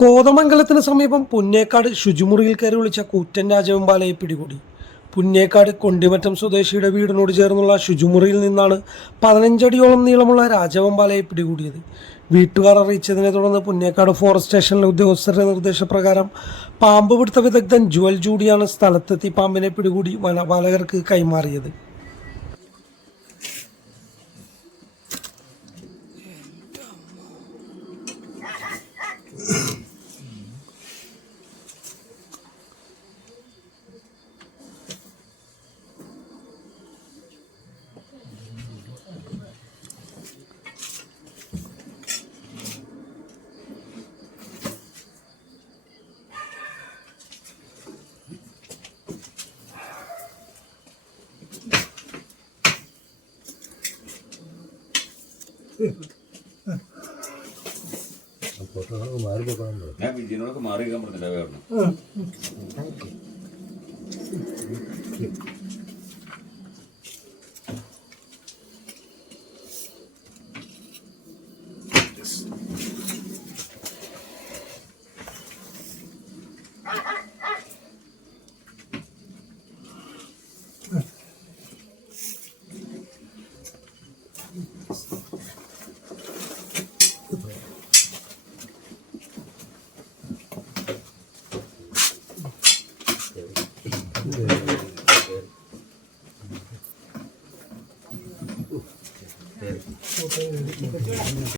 കോതമംഗലത്തിന് സമീപം പുന്നേക്കാട് ശുചിമുറിയിൽ കയറി വിളിച്ച കൂറ്റൻ രാജവെമ്പാലയെ പിടികൂടി. പുന്നേക്കാട് കൊണ്ടിമറ്റം സ്വദേശിയുടെ വീടിനോട് ചേർന്നുള്ള ശുചിമുറിയിൽ നിന്നാണ് പതിനഞ്ചടിയോളം നീളമുള്ള രാജവെമ്പാലയെ പിടികൂടിയത്. വീട്ടുകാർ അറിയിച്ചതിനെ തുടർന്ന് പുന്നേക്കാട് ഫോറസ്റ്റ് സ്റ്റേഷനിലെ ഉദ്യോഗസ്ഥരുടെ നിർദ്ദേശപ്രകാരം പാമ്പ് പിടുത്ത വിദഗ്ധൻ ജുവൽ ജൂഡിയാണ് സ്ഥലത്തെത്തി പാമ്പിനെ പിടികൂടി വനപാലകർക്ക് കൈമാറിയത്. ഞാൻ വിജയനോടൊക്കെ മാറി നിൽക്കാൻ പറഞ്ഞില്ല കാരണം Thank you. もう。